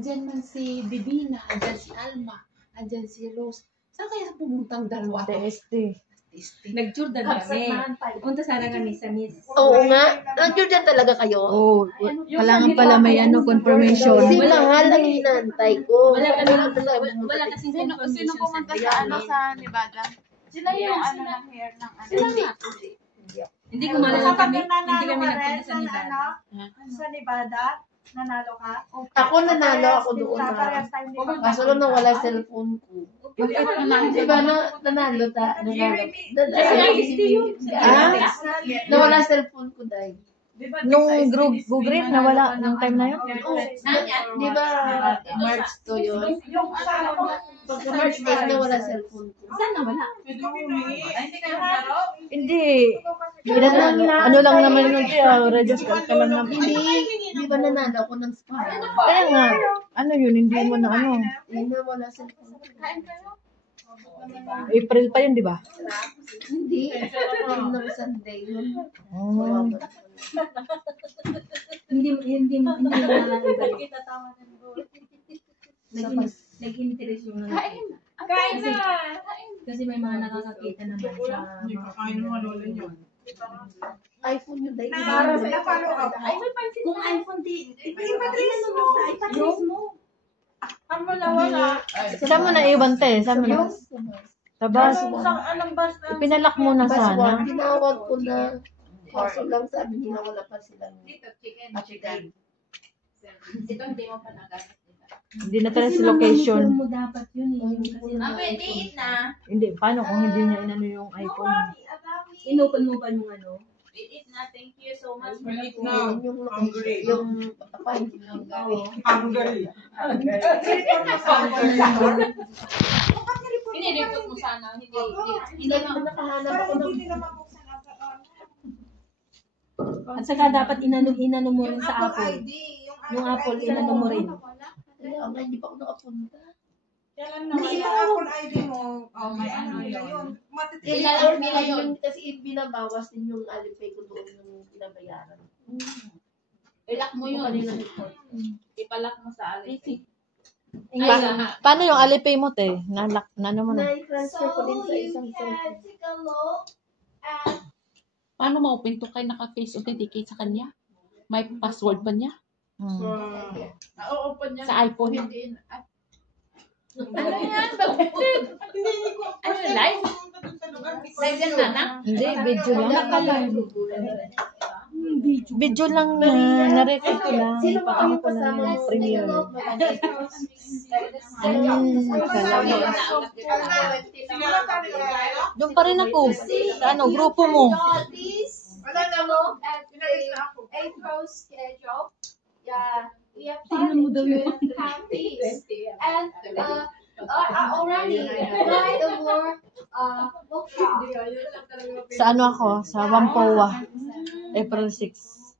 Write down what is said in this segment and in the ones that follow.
andyan man si Bibina, andyan si Alma, andyan si Rose. Saan kaya pumuntang dalawa? DST. Nag-Jordan kami. Pupunta sana kami sa Miss. Oo nga. Nag-Jordan talaga kayo? Oo. Kailangan pala may confirmation. Kasi mahal ang hinantay ko. Wala Sino kasing confirmation pumunta sa sa Nevada? Sila yung ng hair ng Sila nga. Hindi ko malala kami. Hindi kami nagpunta sa Nevada. Sa Nevada, nanalo ka? Ako nanalo ako doon na. Kaso lang nawala cellphone ko. Di ba nanalo ta? Nawala cellphone ko dahil. Nung group nawala nung time na yun? Di ba March to yun? Pagka March 8 nawala cellphone ko. Saan nawala? Hindi kayo naglaro? Hindi. Ano lang naman yun siya, register ka lang naman. Di ba nanalo ako ng spa? Kaya nga, ano yun, hindi mo na ano. Hindi nawala cellphone ko. April pa yun, di ba? Hindi. Ng Sunday yun. Oh. Hindi mo malala. Nag-interest yung Kain na! Kasi may mga nakakakita naman sa mga iPhone yun dahil. Para sa follow up. kung iPhone Ipatrace mo! ipatrace mo. Ang wala. Saan mo na iwan te? Saan mo na? Sa bus. Anong bus na? Ipinalak mo na sana. Tinawag ko na. Kaso lang sabi nila wala pa sila. Chicken. Ito hindi mo pa nagamit. Hindi na tayo sa location. mo dapat yun eh. Pwede eat na. Hindi, paano kung hindi niya inano yung iPhone? Inopen mo ba yung ano? Eat na. Thank you so much. Eat na. Yung Hungry. yung papahin ng Hungry. Pinireport mo sana. Hindi Hindi na nakahanap ako ng At saka dapat inano mo rin sa Apple. Yung Apple, inano mo rin. hindi pa ako nakapunta. Kailan naman yung Apple ID mo? Oh, may ano yun. Ilalor nila yun kasi binabawas din yung Alipay ko doon yung binabayaran. ilak mo yun. Ipalak mo sa Alipay. Paano yung Alipay mo te? Nalak, ano mo na? Na-transfer ko din sa isang cellphone. Paano ma-open to kay naka-face authenticate sa kanya? May password ba niya? Oo, Sa iPhone? Ano yan? Bakit? Ano yun? Live? Live yan, Nana? Hindi, video lang. Video lang na na-record ko lang. Sino ba Paano kayo ko na kasama yung mo? premiere. Doon pa rin ako. Sa ano, grupo mo. April schedule. Yeah, we have Tingnan mo daw yun. counties, and I already applied the more workshop. Sa ano ako? Sa Wampoa. April 6.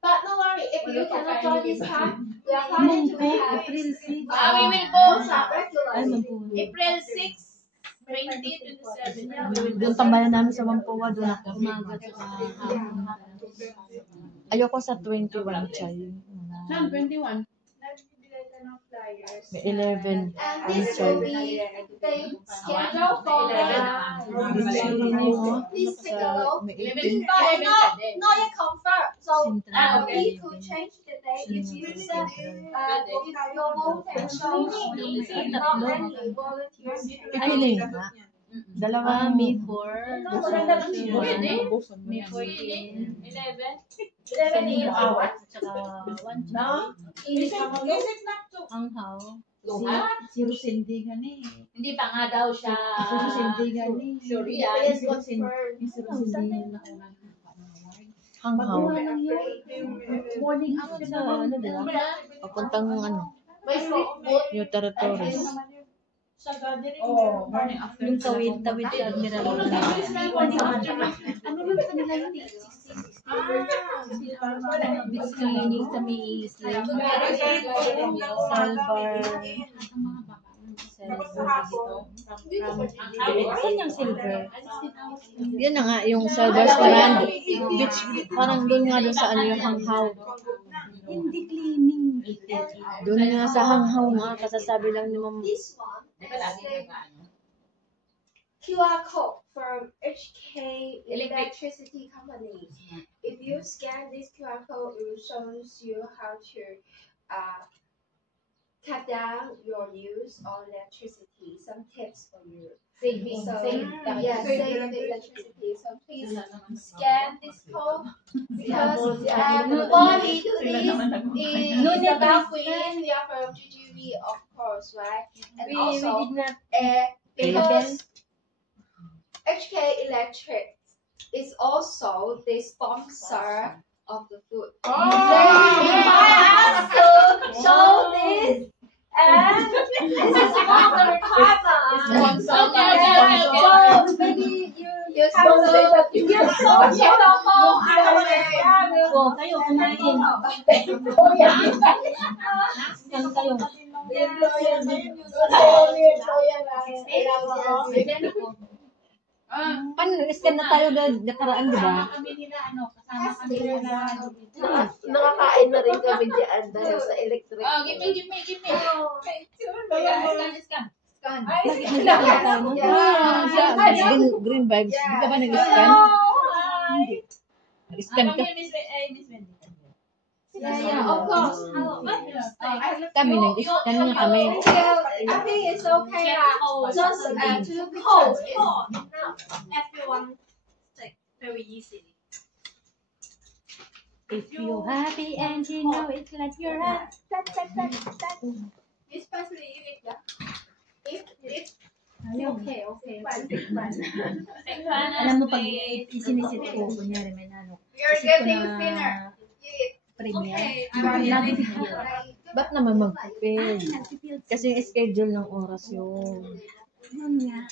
But no worry, if you cannot join this time, we are planning to have April 6. We will go sa Ay, Mampuha. April 6, 2027. Doon tambayan namin sa Wampoa. Doon ako. Ayoko sa 21, Chay. Saan? 21? May 11. and this will be the schedule for please take a look. May 11 18. pa. Not yet confirmed, so we could change the date if you said if your location not many volunteers. Ay, hindi nga. Dalawa. May 4. Pwede. May 14. 11 hours. Tsaka 1 Is it not too? Ang how? Si Rosende gani. Hindi pa nga daw siya. Si Rosende gani. Sure yan. Yes, confirmed. Si Rosende na una. Hanghaw. Morning ako sa ano diba? Papuntang ano, May street food. new territories. Sa gathering. Oh, morning after. Yung tawid si Admiral. Ano lang sa nila yun? Beach cleaning sa may isla. Salbar. Saan yung silver? Yun na nga, yung Salvador Strand. Beach, parang doon nga doon sa ano yung hanghaw. Hindi cleaning. Doon nga sa hanghaw nga, kasasabi lang ni Ma'am. This one is the QR code from HK Electricity Company. If you scan this QR code, it will show you how to cut down your use of electricity. Some tips for you. Save the electricity. So please scan this code because before we do this, is about Queen. We are from GGV, of course, right? And We also, did not because HK Electric is also the sponsor of the food. They require us to show this, and this is one of the requirements. So maybe you have to use social normal Oh, kayo, kumain. Scan kayo. Paano nag-scan na tayo nakaraan, di ba? Kasama kami nila. Nakakain na rin kami dyan dahil sa electric. Give me. Scan. Nag-scan tayo, no? Sa green vibes, di ka ba nag-scan? Hindi. Nag-scan ka. Yeah, of course. Kami nag-scan nga kami. I think it's okay. Just to code everyone very easily. If you're happy and you know it, let your heart. Especially if okay. Alam mo, pag isinisit ko, kunyari may nanok. You're Isip ko getting na thinner. premiere. Ba't naman mag-fail? Kasi yung schedule ng oras yun. Yun nga.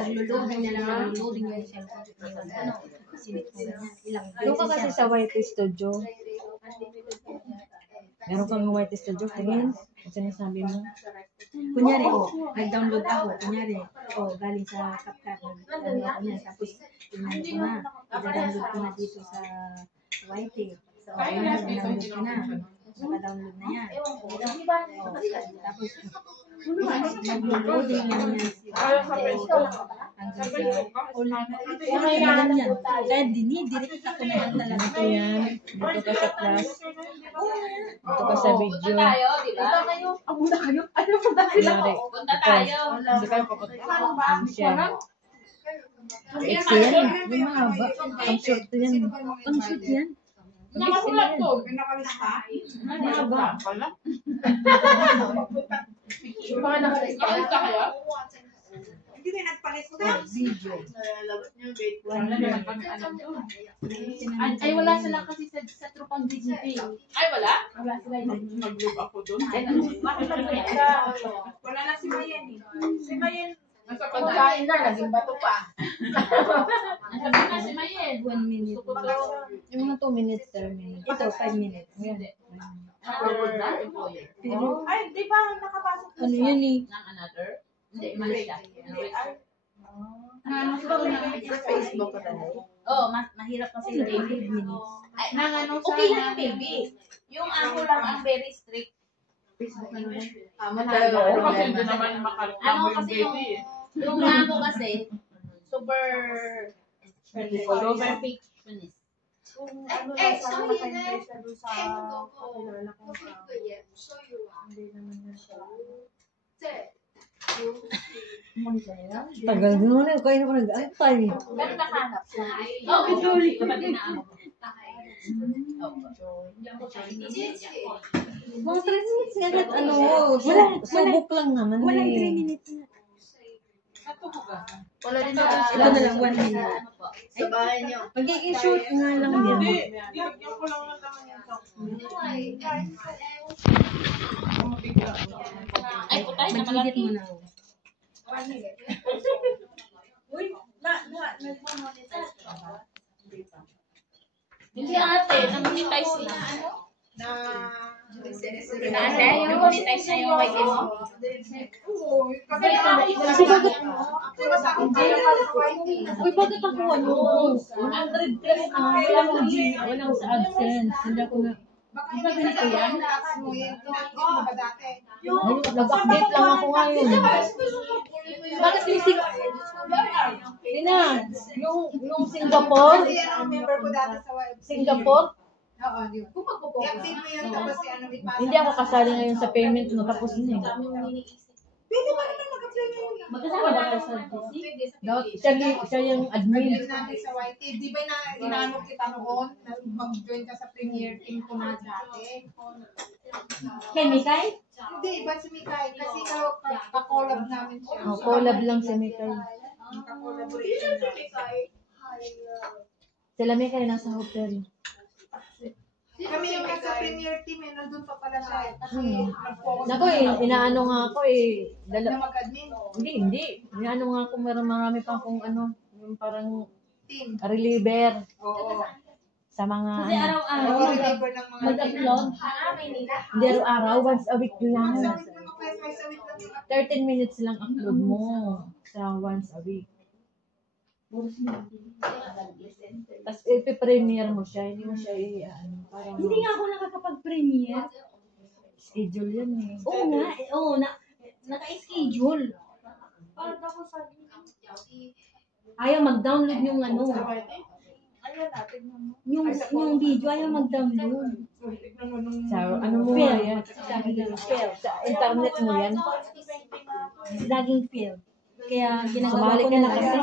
Nag-loading na lang. Loading yung cellphone. Ano? Sinit ko na. Ilang Doon ka kasi sa White Studio. Meron kang White Studio. Tingin. Ang sinasabi mo. Kunyari, nag-download ako. Kunyari, galing sa CapCut. Nag-download ako niya. Tapos, tingnan ko na. I-download ko na dito sa YT. So, i-download ko na. Naka-download na yan. Tapos, mag-loading lang yan. Hanggang sa all yan. Kaya dinidirect ako na yan talaga. Ito yan. Dito ka sa class. Dito ka sa video. Kunyari. Punta tayo. Hindi kayo papunta. Ang siya. Exe yan. Yung mahaba. Ang short yan. Ang shoot yan. Nakasulat ko. Mahaba. Bakit ka kaya? Hindi kayo nagpalista. Video. Wala naman kami alam doon. Ay, wala sila kasi sa trupang DGP. Ay, wala? Wala sila. Mag-loop ako doon. Wala na si Mayan eh. Si Mayan, Nasa Pagkain na, naging bato pa. na si Mayen. 1 minute. Yung mga 2 minutes, 3 minutes. Ito, 5 minutes. Yan. Another employer. Pero, ay, di ba nakapasok na ano siya? yun eh? Ng another? Hindi, mali siya. Sa Facebook ko na. Oo, mahirap kasi yung baby. 5 minutes. Okay lang, baby. Yung ako lang ang very strict. Kasi hindi naman makareklamo Ano yung kasi baby eh. yung ako kasi, super perfectionist. Tagal mo na. Kaya na pa nag-antay. Pero nakahanap siya. Oo, kapatid na ako. Mga 3 minutes nga agad. Ano, subok lang naman Walang 3 eh. minutes na. Wala din sa Ito na lang, 1 minute. sa bahay niyo. Magiging short nga lang yan. Hindi, yung kulang lang naman yan. Ay, putay na Mag-edit malaki. mo na. Uy, nag-monetize ka ba? Hindi ate, nag-monetize na. Na Kasi yung monetize na yung YT mo. Kasi bakit, uy, bakit ako ano, 100 plus na, walang sa AdSense. Hindi ako na, Baka hindi ka yan. nag-update lang ako ngayon. Bakit yung yung Singapore, Kasi ang member ko dati sa website. Singapore, Oo, di ba? I-update mo yan tapos ipasa. hindi ako kasali ngayon sa payment, no, tapos na eh. Pwede ba naman mag-apply ngayon? Magkasama ba kayo sa GC? Siya yung admin. Pwede natin sa YT. Di ba inaano kita noon na mag-join ka sa premier team ko na dati? Kay Mikay? Hindi, iba si Mikay. Kasi ka-collab namin siya. Oh, collab lang si Mikay. Collaboration namin. Sila Mikay nasa hotel. Kami naman sa premier team nandun pa pala siya eh. Kasi nag-focus Nako inaano nga ako na mag-admin. Hindi. Inaano nga ako, marami pang kung ano, yung parang Team. reliever Oo. sa mga Kasi araw-araw Mag-deliver ng mga mag-upload. hindi araw-araw, once a week lang. Sa week lang, may sa week lang yung 13 minutes lang upload mo sa once a week. Tapos ipi-premiere mo siya, hindi mo siya parang Hindi nga ako nakakapag-premiere. schedule yan eh. Oo nga, naka-schedule. Ayaw mag-download yung ano. Yung video, ayaw mag-download. Sa ano mo Fail. yan? Sa internet mo yan. Laging fail. Kaya ginagawa Sumali ko ka na na kasi.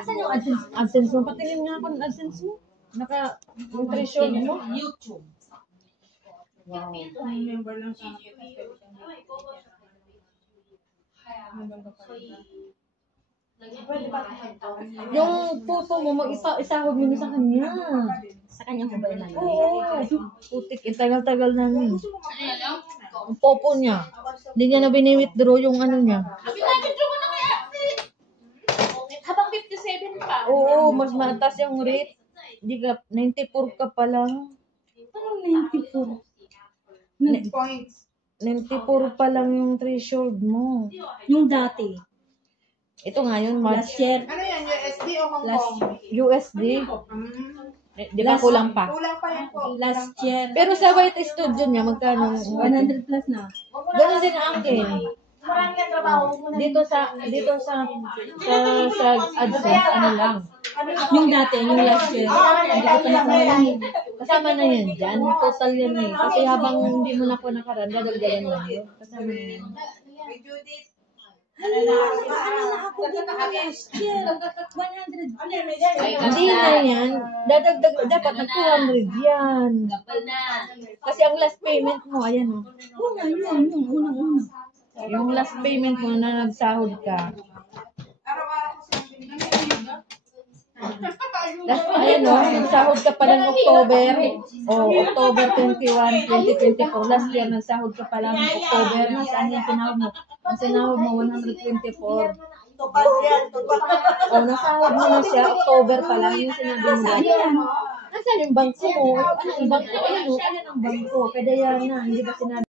Asan yung AdSense? AdSense mo, patingin nga ako ng AdSense mo. Yung threshold mo. YouTube. member lang sa Yung photo mo, isahod mo na sa kanya. Sa kanyang mobile na yun. Oo. Putik, tagal-tagal na yun. Ano yan, no? Yung popo niya. Hindi niya na bini-withdraw yung ano niya. Pinag-withdraw mo na kaya. Habang 57 pa. Oo, mas mataas yung rate. Hindi ka, 94 ka pa lang. Anong 94? points. 94 pa lang yung threshold mo. Yung dati. Ito nga yun, March. Last year. Ano yan, USD o Hong Last Kong? USD. Di ba kulang pa? Kulang pa yan po. Last year. Pero sa White Studio niya, magkano? 100 plus na. Ganun din ang akin. Marami na trabaho. Dito sa AdSense, ano lang. Yung dati, yung last year. Hindi ko pa nakuha. Kasama na yan dyan. Total yan eh. Kasi habang hindi mo na po nakaraan, dadagdagan lang yun. Kasama na yan. May Judith. Ano na ako dito last year? 100 plus. Hindi na yan. Dadagdag, dapat na 200 yan. Kapal na. Kasi ang last payment mo, ayan o. Una, yun, yung unang-una. Yung last payment mo na nagsahod ka. Araw-araw ko siya binigyan. Last, ayan o, nagsahod ka pa ng October. October 21, 2024. Last year, nagsahod ka pa lang October. Saan yung sinahod mo? Ang sinahod mo, 124. Nasahod mo na siya, October pa lang. Yung sinabi mo. Nasaan yung bangko mo? Ano yung bangko? Ayan o, ayan ang bangko. Kaya yan na, hindi ba sinabi?